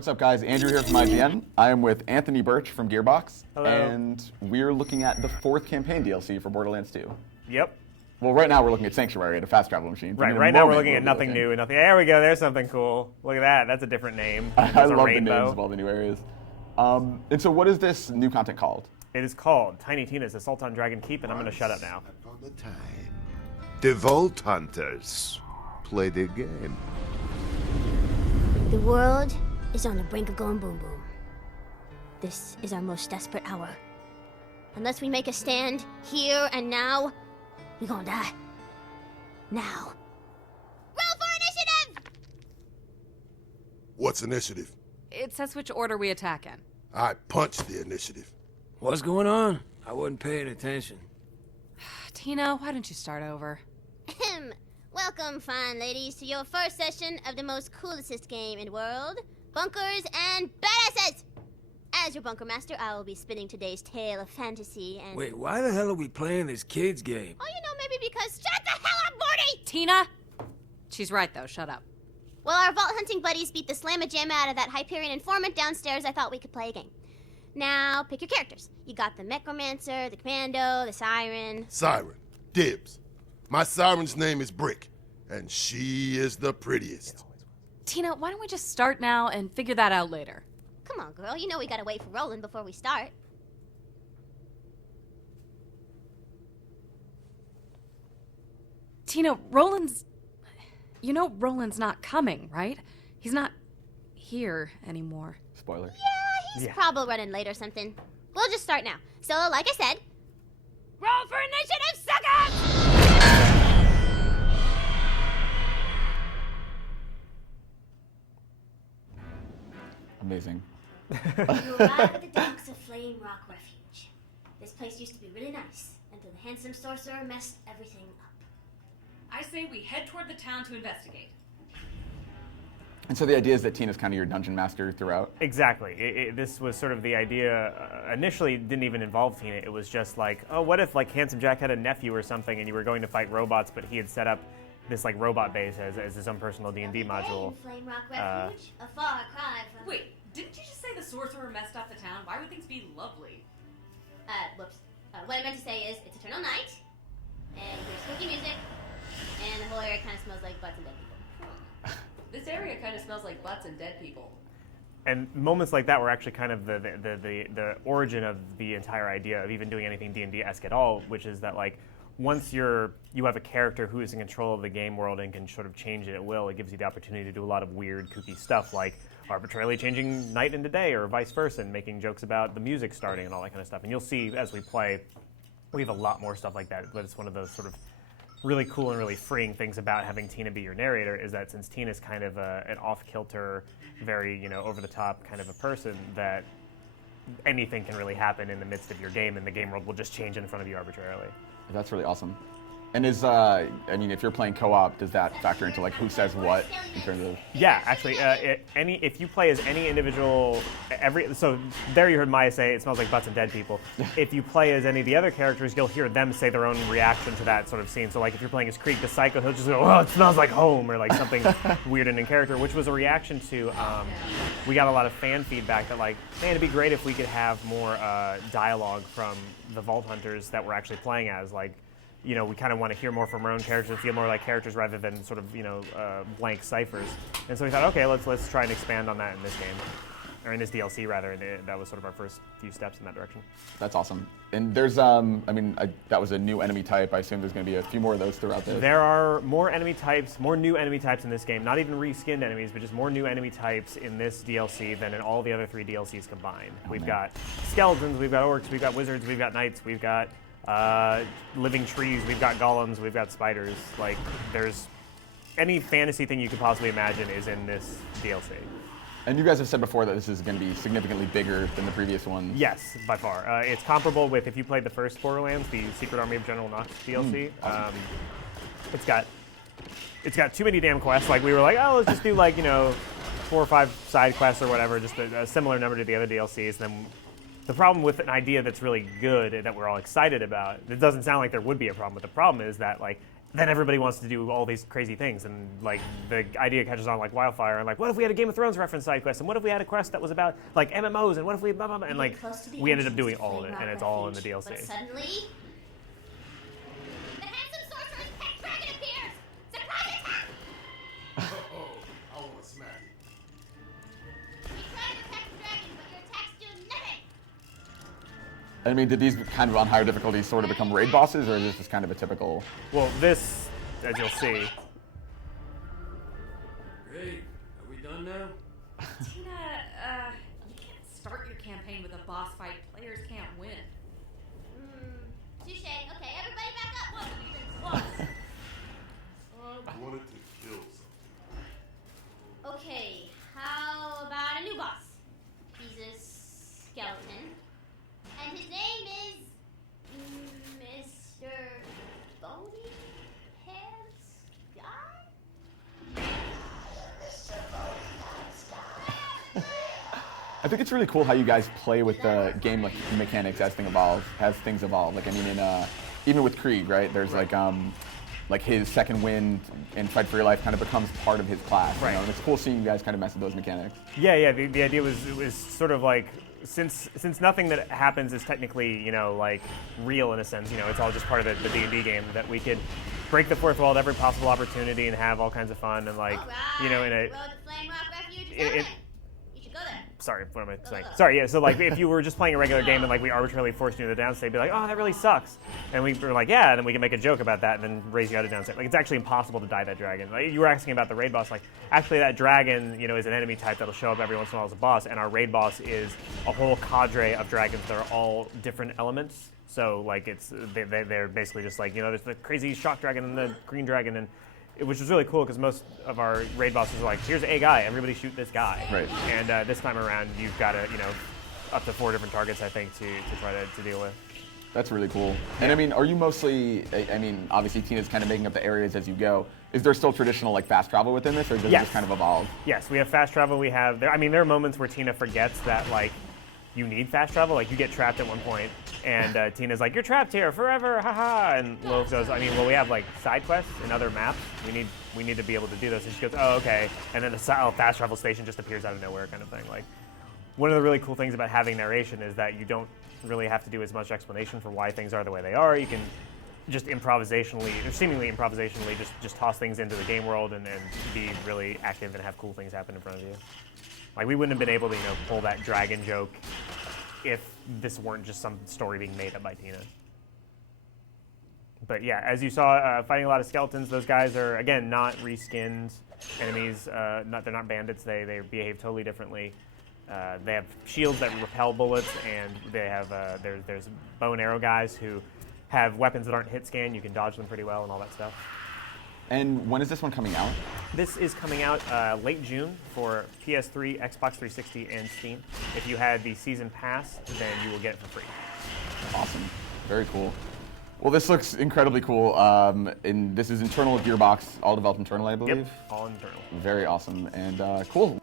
What's up, guys? Andrew here from IGN. I am with Anthony Burch from Gearbox. Hello. And we're looking at the 4th campaign DLC for Borderlands 2. Yep. Well, right now we're looking at Sanctuary at a fast travel machine. Right now we're looking at nothing new and nothing. There we go. There's something cool. Look at that. That's a different name. I love the names of all the new areas. And so what is this new content called? It is called Tiny Tina's Assault on Dragon Keep, and I'm going to shut up now. Upon a time, the Vault Hunters play the game. The world is on the brink of going boom boom. This is our most desperate hour. Unless we make a stand here and now, we gonna die. Now. Roll for initiative! What's initiative? It says which order we attack in. I punched the initiative. What's going on? I wasn't paying attention. Tina, why don't you start over? Welcome, fine ladies, to your first session of the most coolest game in the world, Bunkers and Badasses! As your bunker master, I will be spinning today's tale of fantasy and... Wait, why the hell are we playing this kid's game? Oh, you know, maybe because... Shut the hell up, Morty! Tina? She's right, though. Shut up. While our vault hunting buddies beat the slamma-jamma out of that Hyperion informant downstairs, I thought we could play a game. Now, pick your characters. You got the Necromancer, the Commando, the Siren... Siren. Dibs. My siren's name is Brick, and she is the prettiest. Tina, why don't we just start now and figure that out later? Come on, girl. You know we gotta wait for Roland before we start. Tina, Roland's... You know Roland's not coming, right? He's not here anymore. Spoiler. Yeah, he's probably running late or something. We'll just start now. So, like I said, roll for initiative, suckers! Amazing. You arrive at the docks of Flamerock Refuge. This place used to be really nice until the handsome sorcerer messed everything up. I say we head toward the town to investigate. And so the idea is that Tina's kind of your dungeon master throughout? Exactly. This was sort of the idea. Initially, it didn't even involve Tina. It was just like, oh, what if like Handsome Jack had a nephew or something, and you were going to fight robots, but he had set up this like robot base as his own personal D&D module. Flamerock Refuge, a far cry from... Wait, didn't you just say the sorcerer messed up the town? Why would things be lovely? Whoops. What I meant to say is, it's eternal night, and there's spooky music, and the whole area kind of smells like butts and dead people. This area kind of smells like butts and dead people. And moments like that were actually kind of the origin of the entire idea of even doing anything D&D-esque at all, which is that like once you have a character who is in control of the game world and can sort of change it at will, it gives you the opportunity to do a lot of weird, kooky stuff like arbitrarily changing night into day or vice versa and making jokes about the music starting and all that kind of stuff. And you'll see as we play, we have a lot more stuff like that, but it's one of those sort of really cool and really freeing things about having Tina be your narrator is that since Tina's kind of an off-kilter, very, over-the-top kind of a person, that anything can really happen in the midst of your game, and the game world will just change in front of you arbitrarily. That's really awesome. And is, if you're playing co-op, does that factor into like who says what in terms of? Yeah, actually, if you play as any individual, so there you heard Maya say it smells like butts and dead people. If you play as any of the other characters, you'll hear them say their own reaction to that sort of scene. So like if you're playing as Creek the Psycho, he'll just go, "Oh, it smells like home," or like something weird and in character, which was a reaction to. We got a lot of fan feedback that like, man, it'd be great if we could have more dialogue from the Vault Hunters that we're actually playing as, like. We kind of want to hear more from our own characters and feel more like characters rather than sort of, blank ciphers. And so we thought, okay, let's try and expand on that in this game, or in this DLC rather. And that was sort of our first few steps in that direction. That's awesome. And there's, that was a new enemy type. I assume there's going to be a few more of those throughout this. There are more enemy types, more new enemy types in this game. Not even reskinned enemies, but just more new enemy types in this DLC than in all the other 3 DLCs combined. We've got skeletons, we've got orcs, we've got wizards, we've got knights, we've got living trees, we've got golems, we've got spiders. Like, there's any fantasy thing you could possibly imagine is in this DLC. And you guys have said before that this is going to be significantly bigger than the previous ones. Yes, by far. It's comparable with if you played the first Borderlands, the Secret Army of General Knox DLC. Awesome. It's got too many damn quests. Like we were like, oh, let's just do 4 or 5 side quests or whatever, just a similar number to the other DLCs. And then the problem with an idea that's really good and that we're all excited about, it doesn't sound like there would be a problem, but the problem is that like then everybody wants to do all these crazy things, and like the idea catches on like wildfire. And like, what if we had a Game of Thrones reference side quest? And what if we had a quest that was about like MMOs? And what if we blah, blah, blah, and like we ended up doing all of it, and it's all in the DLC. But suddenly, the handsome sorcerer's pet dragon appears. Surprise attack! Oh, I want to smack it. You try to attack the dragon, but your attacks do nothing. I mean, did these kind of on higher difficulties sort of become raid bosses, or is this just kind of a typical? Well, this, as you'll see, Great. Are we done now? Tina, you can't start your campaign with a boss fight. Players can't win. Touche. Okay, everybody back up. One. I wanted to kill something. Okay, how about a new boss? He's a skeleton. And his name is Mr. Bony Pants Guy? I think it's really cool how you guys play with the game mechanics as things evolve. Like I mean, even with Krieg, right? There's like his second wind and fight for your life kind of becomes part of his class. Right. You know? And it's cool seeing you guys kind of mess with those mechanics. yeah. The idea was it was sort of like since nothing that happens is technically like real in a sense. It's all just part of the D&D game, that we could break the fourth wall at every possible opportunity and have all kinds of fun and like Alright, in a. Road to Flamerock Refuge is open. You should go there. Sorry, what am I saying? Sorry, yeah, so like if you were just playing a regular game and like we arbitrarily forced you to the downstate, be like, oh, that really sucks. And we were like, yeah, and then we can make a joke about that and then raise you out of downstate. Like it's actually impossible to die that dragon. Like, you were asking about the raid boss, like actually that dragon, is an enemy type that'll show up every once in a while as a boss, and our raid boss is a whole cadre of dragons that are all different elements. So like they're basically just like, there's the crazy shock dragon and the green dragon, and which is really cool because most of our raid bosses are like, here's a guy, everybody shoot this guy. Right. And this time around, you've got to, up to 4 different targets, I think, to try to deal with. That's really cool. And I mean, are you mostly? I mean, obviously Tina's kind of making up the areas as you go. Is there still traditional like fast travel within this, or does it Yes. just kind of evolve? Yes, we have fast travel. We have there. I mean, there are moments where Tina forgets that like you need fast travel. Like you get trapped at one point, and Tina's like, "You're trapped here forever, haha." And Lilith goes, we have like side quests and other maps. We need to be able to do this." And she goes, "Oh, okay." And then the fast travel station just appears out of nowhere, kind of thing. Like one of the really cool things about having narration is that you don't really have to do as much explanation for why things are the way they are. You can just improvisationally, or seemingly improvisationally, just toss things into the game world and be really active and have cool things happen in front of you. Like we wouldn't have been able to, pull that dragon joke if this weren't just some story being made up by Tina. But yeah, as you saw, fighting a lot of skeletons. Those guys are again not reskinned enemies. They're not bandits. They behave totally differently. They have shields that repel bullets, and they have there's bow and arrow guys who have weapons that aren't hit scan. You can dodge them pretty well and all that stuff. And when is this one coming out? This is coming out late June for PS3, Xbox 360, and Steam. If you had the season pass, then you will get it for free. Awesome. Very cool. Well, this looks incredibly cool. And this is internal of Gearbox, all developed internal, I believe. Yep, all internal. Very awesome and cool.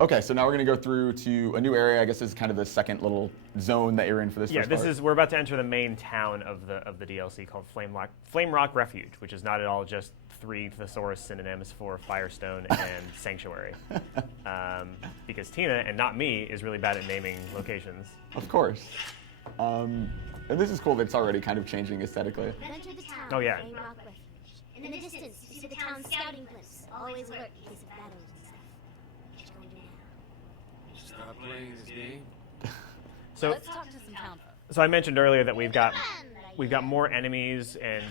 Okay, so now we're going to go through to a new area. I guess this is kind of the second little zone that you're in for this. Yeah, first part. we're about to enter the main town of the DLC called Flamerock Refuge, which is not at all just 3 thesaurus synonyms for Firestone and Sanctuary. Because Tina, and not me, is really bad at naming locations. Of course. And this is cool that it's already kind of changing aesthetically. Enter the town. Oh, yeah. Flamerock Refuge. In the distance, you see the town's scouting blimps. Always alert in case of battles and stuff. What you going to do now? Stop playing this game. So, Let's talk to some town folk. so I mentioned earlier that we've got more enemies and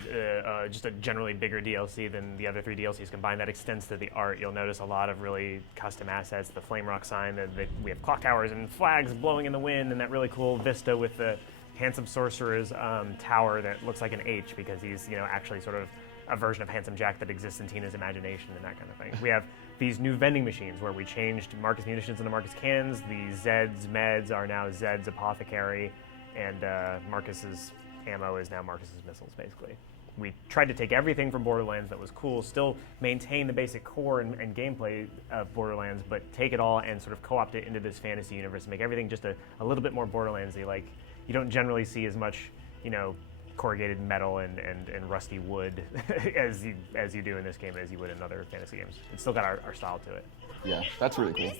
just a generally bigger DLC than the other 3 DLCs combined. That extends to the art. You'll notice a lot of really custom assets. The Flamerock sign, we have clock towers and flags blowing in the wind, and that really cool vista with the Handsome Sorcerer's tower that looks like an H because he's actually sort of a version of Handsome Jack that exists in Tina's imagination and that kind of thing. We have these new vending machines where we changed Marcus munitions into Marcus cannons. The Zed's meds are now Zed's apothecary, and Marcus's ammo is now Marcus's missiles, basically. We tried to take everything from Borderlands that was cool, still maintain the basic core and gameplay of Borderlands, but take it all and sort of co-opt it into this fantasy universe and make everything just a little bit more Borderlands-y. Like, you don't generally see as much, corrugated metal and rusty wood as you do in this game as you would in other fantasy games. It's still got our style to it. Yeah, that's really cool.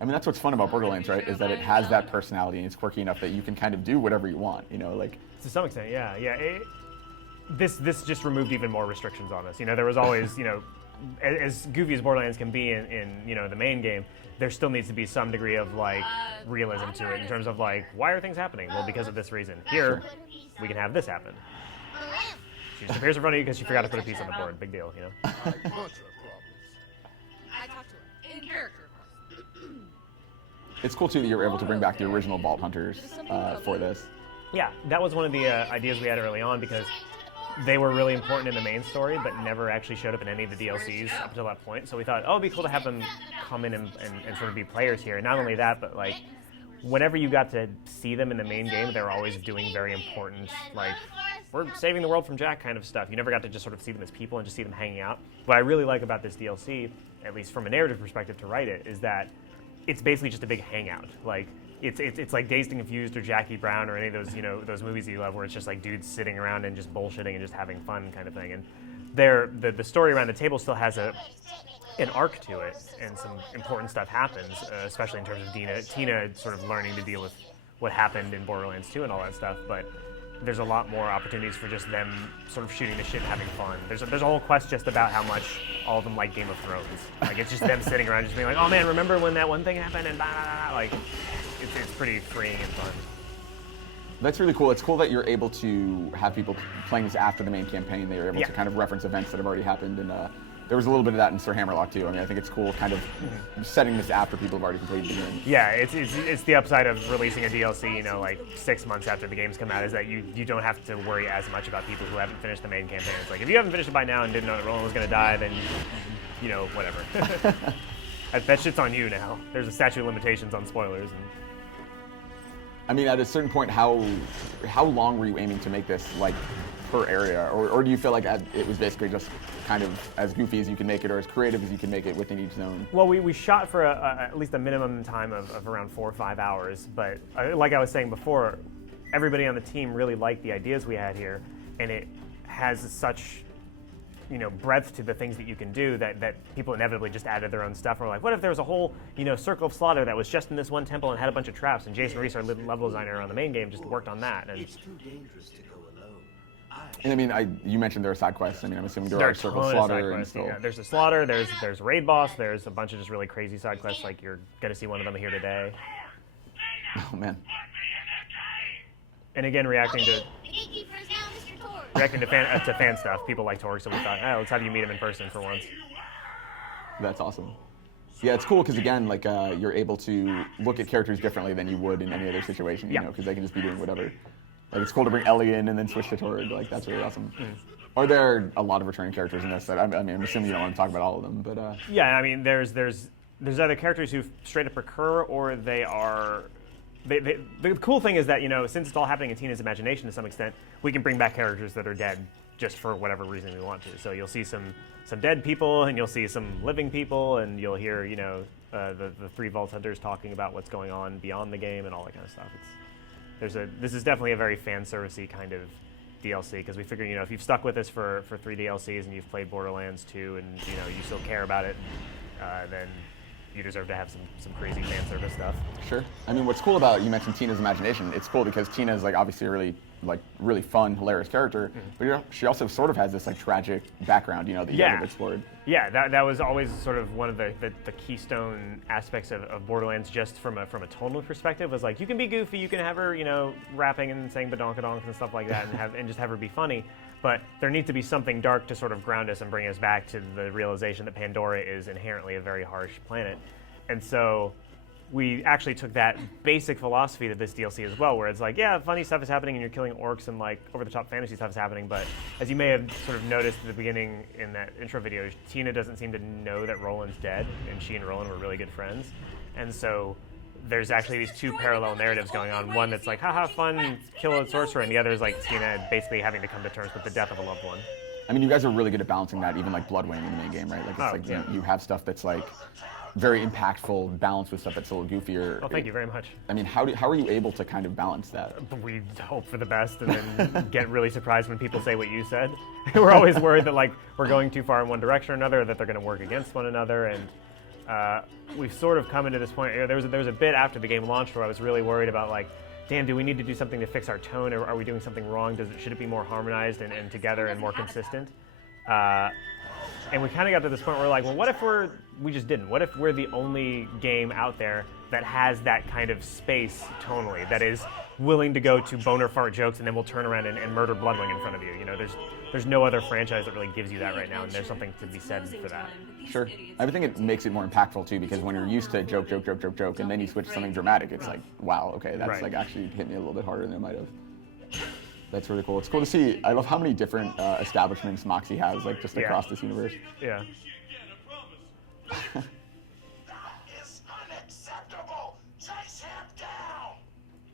I mean, that's what's fun about Borderlands, right? Is that it has that personality and it's quirky enough that you can kind of do whatever you want. You know, like to some extent, yeah. This just removed even more restrictions on us. You know, there was always, you know, as goofy as Borderlands can be in you know the main game, there still needs to be some degree of like realism to it in terms of like why are things happening? Well, because of this reason. Here, we can have this happen. She just appears in front of you because she forgot to put a piece on the board. Big deal, you know. I talked to her in character, of course. it's cool too that you were able to bring back the original Vault Hunters for this. Yeah, that was one of the ideas we had early on because they were really important in the main story, but never actually showed up in any of the DLCs up until that point. So we thought, oh, it'd be cool to have them come in and sort of be players here. And not only that, but like, whenever you got to see them in the main game, they were always doing very important, like, we're saving the world from Jack kind of stuff. You never got to just sort of see them as people and just see them hanging out. What I really like about this DLC, at least from a narrative perspective to write it, is that it's basically just a big hangout. Like, it's like Dazed and Confused or Jackie Brown or any of those, you know, those movies you love where it's just like dudes sitting around and just bullshitting and just having fun kind of thing. And the story around the table still has an arc to it, and some important stuff happens, especially in terms of Tina sort of learning to deal with what happened in Borderlands 2 and all that stuff. But there's a lot more opportunities for just them sort of shooting the shit and having fun. There's a whole quest just about how much all of them like Game of Thrones. Like, it's just them sitting around just being like, oh man, remember when that one thing happened and blah, blah, blah. Like, it's pretty freeing and fun. That's really cool. It's cool that you're able to have people playing this after the main campaign. They were able to kind of reference events that have already happened, and there was a little bit of that in Sir Hammerlock too. I mean, I think it's cool kind of setting this after people have already completed the game. Yeah, it's the upside of releasing a DLC, you know, like 6 months after the game's come out, is that you don't have to worry as much about people who haven't finished the main campaign. It's like, if you haven't finished it by now and didn't know that Roland was going to die, then, you know, whatever. That shit's on you now. There's a statute of limitations on spoilers. And I mean, at a certain point, how long were you aiming to make this, like, per area? Or do you feel like it was basically just kind of as goofy as you can make it or as creative as you can make it within each zone? Well, we shot for at least a minimum time of around 4 or 5 hours. But like I was saying before, everybody on the team really liked the ideas we had here. And it has such, you know, breadth to the things that you can do that people inevitably just added their own stuff. And we're like, what if there was a whole, you know, circle of slaughter that was just in this one temple and had a bunch of traps? And Jason Reese, our level designer on the main game, just worked on that. And It's too dangerous to go alone. And I mean, you mentioned there are side quests. I mean, I'm assuming there are circle of slaughter and still. Yeah, there's a slaughter. There's raid boss. There's a bunch of just really crazy side quests. Like, you're gonna see one of them here today. Oh man. And again, reacting to fan stuff. People like Torg, so we thought, let's have you meet him in person for once. That's awesome. Yeah, it's cool because again, like you're able to look at characters differently than you would in any other situation. You know, because they can just be doing whatever. Like, it's cool to bring Ellie in and then switch to Torg. Like, that's really awesome. Are there a lot of returning characters in this? I mean, I'm assuming you don't want to talk about all of them, but. Yeah, I mean, there's either characters who straight up recur, or they are. The cool thing is that, you know, since it's all happening in Tina's imagination to some extent, we can bring back characters that are dead just for whatever reason we want to. So you'll see some dead people, and you'll see some living people, and you'll hear, you know, the 3 Vault Hunters talking about what's going on beyond the game and all that kind of stuff. This is definitely a very fan servicey kind of DLC, because we figure, you know, if you've stuck with us for 3 DLCs and you've played Borderlands 2 and, you know, you still care about it, then you deserve to have some crazy fan service stuff. Sure. I mean, what's cool about, you mentioned Tina's imagination. It's cool because Tina is, like, obviously a really fun, hilarious character, but she also sort of has this, like, tragic background, you know, that you guys have explored. Yeah, that was always sort of one of the keystone aspects of Borderlands, just from a tonal perspective, was like, you can be goofy, you can have her, you know, rapping and saying badonkadonks and stuff like that, and just have her be funny. But there needs to be something dark to sort of ground us and bring us back to the realization that Pandora is inherently a very harsh planet. And so we actually took that basic philosophy to this DLC as well, where it's like, yeah, funny stuff is happening and you're killing orcs and, like, over-the-top fantasy stuff is happening, but as you may have sort of noticed at the beginning in that intro video, Tina doesn't seem to know that Roland's dead, and she and Roland were really good friends. And so there's actually these 2 parallel narratives going on. One that's like, haha, fun, kill a sorcerer, and the other is like Tina basically having to come to terms with the death of a loved one. I mean, you guys are really good at balancing that, even like Bloodwing in the main game, right? Like, it's you have stuff that's like very impactful, balanced with stuff that's a little goofier. Well, thank you very much. I mean, how are you able to kind of balance that? We hope for the best and then get really surprised when people say what you said. We're always worried that like we're going too far in one direction or another, that they're going to work against one another, and we've sort of come into this point. There was a bit after the game launched where I was really worried about like, damn, do we need to do something to fix our tone, or are we doing something wrong? Should it be more harmonized and together and more consistent? And we kind of got to this point where we're like, well, what if we just didn't? What if we're the only game out there that has that kind of space tonally, that is willing to go to boner fart jokes and then we'll turn around and murder Bloodwing in front of you? You know, there's no other franchise that really gives you that right now, and there's something to be said for that. Sure. I think it makes it more impactful too, because when you're used to joke, and then you switch to something dramatic, it's like, wow, okay, that's like actually hit me a little bit harder than it might have. That's really cool. It's cool to see. I love how many different establishments Moxxi has, like just across this universe. Yeah. That is unacceptable! Chase him down!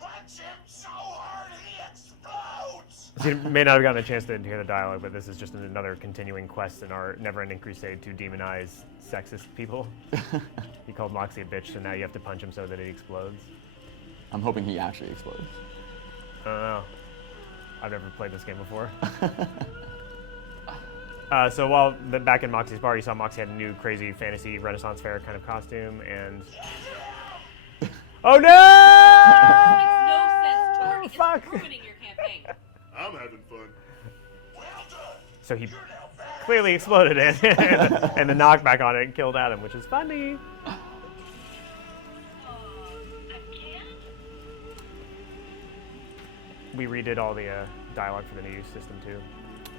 Punch him so hard he explodes! So you may not have gotten a chance to hear the dialogue, but this is just another continuing quest in our never-ending crusade to demonize sexist people. He called Moxxi a bitch, so now you have to punch him so that he explodes. I'm hoping he actually explodes. I don't know. I've never played this game before. So while back in Moxxi's bar, you saw Moxxi had a new crazy fantasy Renaissance fair kind of costume, and oh no! It makes no sense. Torg is ruining your campaign. I'm having fun. Well done. So he clearly exploded, and the knockback on it killed Adam, which is funny. We redid all the dialogue for the new system too.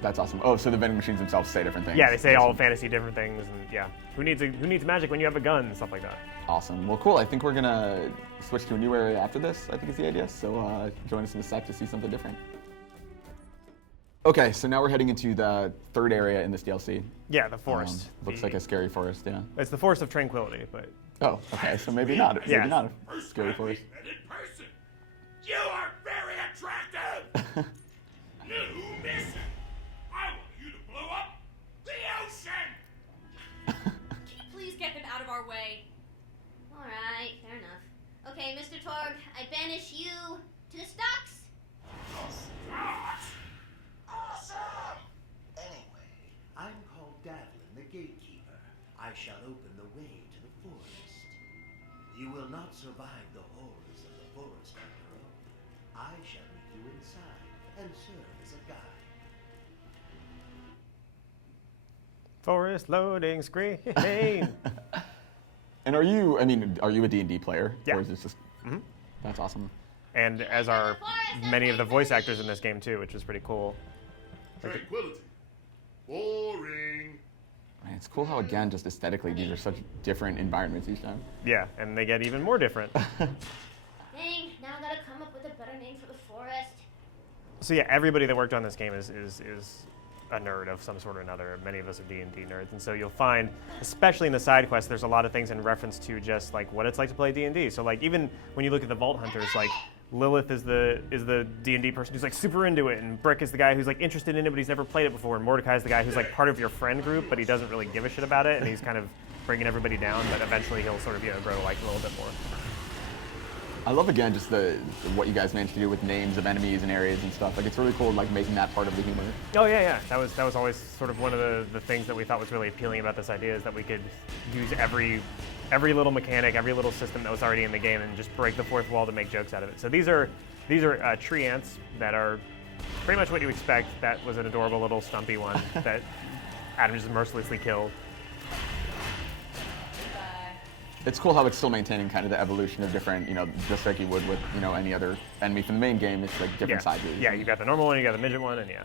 That's awesome. Oh, so the vending machines themselves say different things. Yeah, they say all fantasy different things, and yeah, who needs magic when you have a gun and stuff like that. Awesome. Well, cool. I think we're gonna switch to a new area after this, I think is the idea. So join us in a sec to see something different. Okay, so now we're heading into the third area in this DLC. Yeah, the forest. Looks like a scary forest, yeah. It's the Forest of Tranquility, but Oh, okay, so maybe not. Yeah. Maybe not a scary forest. And in person, you are very attractive! New mission! I want you to blow up the ocean! Can you please get him out of our way? Alright, fair enough. Okay, Mr. Torg, I banish you to the stocks. Awesome! Anyway, I'm called Davlin, the gatekeeper. I shall open the way to the forest. You will not survive the horrors of the forest on your own. I shall meet you inside and serve as a guide. forest loading screen. And are you a D&D player? Yeah. Or is this just, That's awesome. And as are many of the voice actors in this game too, which is pretty cool. Tranquility. Boring. Man, it's cool how, again, just aesthetically, these are such different environments each time. Yeah, and they get even more different. Dang, now I gotta come up with a better name for the forest. So yeah, everybody that worked on this game is a nerd of some sort or another. Many of us are D&D nerds, and so you'll find, especially in the side quests, there's a lot of things in reference to just like what it's like to play D&D. So like even when you look at the Vault Hunters, like Lilith is the D&D person who's like super into it, and Brick is the guy who's like interested in it but he's never played it before, and Mordecai is the guy who's like part of your friend group but he doesn't really give a shit about it, and he's kind of bringing everybody down, but eventually he'll sort of grow to like a little bit more. I love, again, just what you guys managed to do with names of enemies and areas and stuff. Like, it's really cool, like, making that part of the humor. Oh yeah. That was always sort of one of the things that we thought was really appealing about this idea, is that we could use every little mechanic, every little system that was already in the game, and just break the fourth wall to make jokes out of it. So these are tree ants that are pretty much what you expect. That was an adorable little stumpy one that Adam just mercilessly killed. It's cool how it's still maintaining kind of the evolution of different, just like you would with, any other enemy from the main game. It's like different sizes. Yeah, you got the normal one, you got the midget one, and yeah.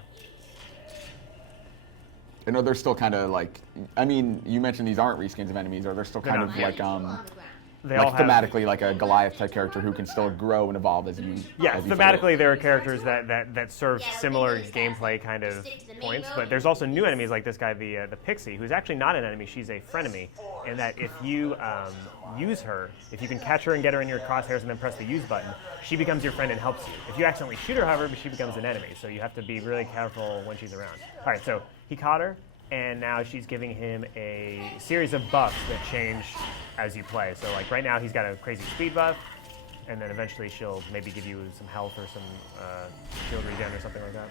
I know they're still kind of like, you mentioned these aren't reskins of enemies, or they're still kind of like, They like all have, thematically like a Goliath type character who can still grow and evolve as you. yeah, as you thematically there are characters that serve similar gameplay kind of points, but there's also new enemies like this guy, the Pixie, who's actually not an enemy, she's a frenemy, and that if you use her, if you can catch her and get her in your crosshairs and then press the use button, she becomes your friend and helps you. If you accidentally shoot her, however, she becomes an enemy, so you have to be really careful when she's around. All right, so he caught her, and now she's giving him a series of buffs that change as you play. So like right now he's got a crazy speed buff, and then eventually she'll maybe give you some health or some shield regen or something like that.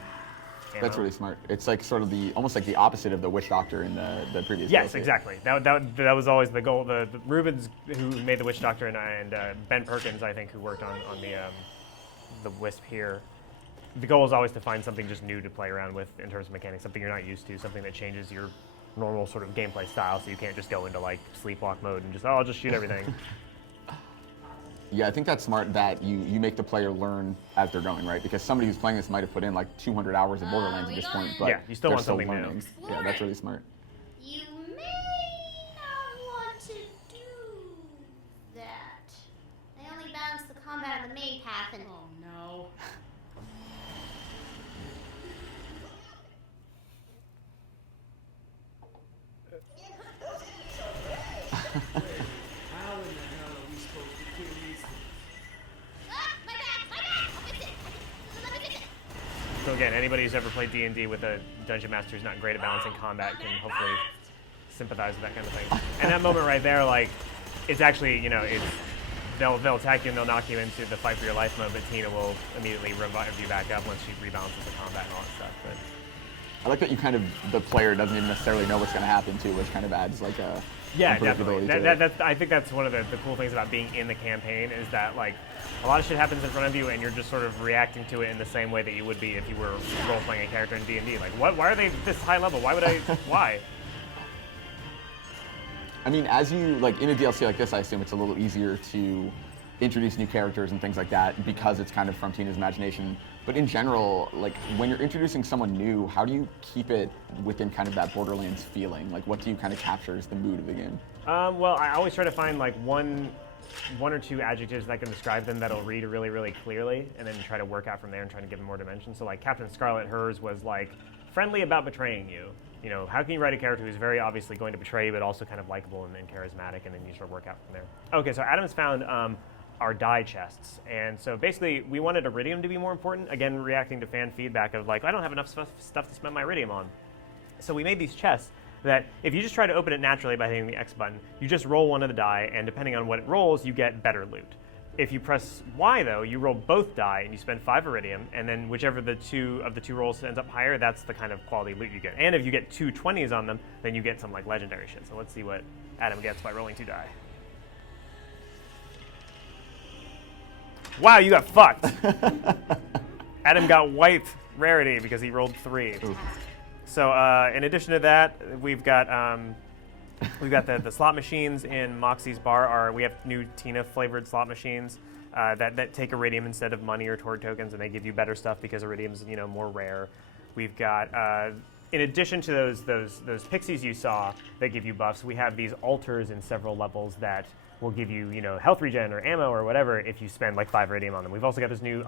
That's really smart. It's like sort of almost like the opposite of the Witch Doctor in the previous. Yes, DLC. exactly. That was always the goal. The Rubens who made the Witch Doctor and Ben Perkins, I think, who worked on the Wisp here. The goal is always to find something just new to play around with in terms of mechanics, something you're not used to, something that changes your normal sort of gameplay style, so you can't just go into like sleepwalk mode and just, I'll just shoot everything. Yeah, I think that's smart that you make the player learn as they're going, right? Because somebody who's playing this might have put in like 200 hours of Borderlands at this point, but yeah, you still they're want something new. learning. Yeah, that's really smart. You may not want to do that. I only balance the combat on the main path and... Oh no. How in the hell are we supposed to kill these things? Ah, my bad! I'll fix it! Let me fix it! So again, anybody who's ever played D&D with a dungeon master who's not great at balancing combat can hopefully sympathize with that kind of thing. And that moment right there, like, it's actually, you know, they'll attack you and they'll knock you into the fight for your life mode, but Tina will immediately revive you back up once she rebalances the combat and all that stuff. But I like that the player doesn't even necessarily know what's going to happen too, which kind of adds like a yeah, unpredictability definitely. to it. I think that's one of the cool things about being in the campaign is that like a lot of shit happens in front of you and you're just sort of reacting to it in the same way that you would be if you were role-playing a character in D&D. Like, why are they this high level? Why would I? Why? I mean, as you like in a DLC like this, I assume it's a little easier to introduce new characters and things like that because it's kind of from Tina's imagination. But in general, like when you're introducing someone new, how do you keep it within kind of that Borderlands feeling? Like what do you kind of capture as the mood of the game? Well, I always try to find like one or two adjectives that can describe them that'll read really, really clearly, and then try to work out from there and try to give them more dimension. So like Captain Scarlet, hers was like friendly about betraying you. You know, how can you write a character who's very obviously going to betray you, but also kind of likable and charismatic, and then you sort of work out from there. Okay, so Adam's found our die chests, and so basically we wanted Iridium to be more important. Again, reacting to fan feedback of like, I don't have enough stuff to spend my Iridium on. So we made these chests that if you just try to open it naturally by hitting the X button, you just roll one of the die, and depending on what it rolls, you get better loot. If you press Y, though, you roll both die, and you spend 5 Iridium, and then whichever of the two rolls ends up higher, that's the kind of quality loot you get. And if you get 2 20s on them, then you get some like legendary shit. So let's see what Adam gets by rolling 2 die. Wow, you got fucked. Adam got white rarity because he rolled 3. Oof. So in addition to that, we've got the slot machines in Moxxi's bar. We have new Tina flavored slot machines that take Iridium instead of money or Tord tokens, and they give you better stuff because Iridium's more rare. We've got in addition to those pixies you saw that give you buffs, we have these altars in several levels that will give you health regen or ammo or whatever if you spend like 5 Iridium on them. We've also got this new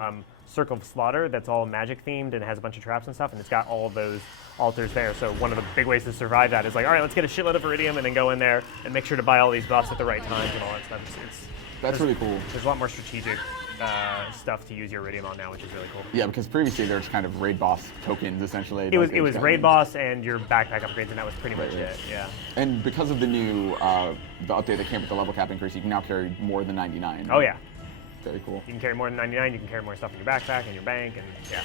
Circle of Slaughter that's all magic themed and has a bunch of traps and stuff, and it's got all of those altars there. So one of the big ways to survive that is like, all right, let's get a shitload of Iridium and then go in there and make sure to buy all these buffs at the right times and all that stuff. That's really cool. There's a lot more strategic stuff to use your Iridium on now, which is really cool. Yeah, because previously there's kind of raid boss tokens essentially. It was raid boss and your backpack upgrades, and that was pretty much it. Yeah. And because of the new the update that came with the level cap increase, you can now carry more than 99. Oh yeah. Very cool. You can carry more than 99. You can carry more stuff in your backpack and your bank, and yeah.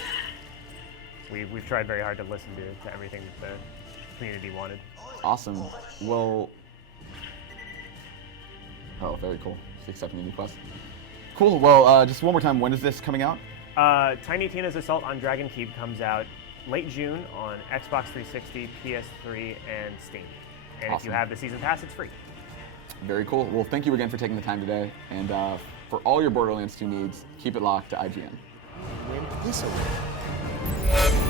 We've tried very hard to listen to everything that the community wanted. Awesome. Well. Oh, very cool. Just accepting a new quest. Cool. Well, just one more time. When is this coming out? Tiny Tina's Assault on Dragon Keep comes out late June on Xbox 360, PS3, and Steam. And if you have the season pass, it's free. Very cool. Well, thank you again for taking the time today. And for all your Borderlands 2 needs, keep it locked to IGN. Win this away.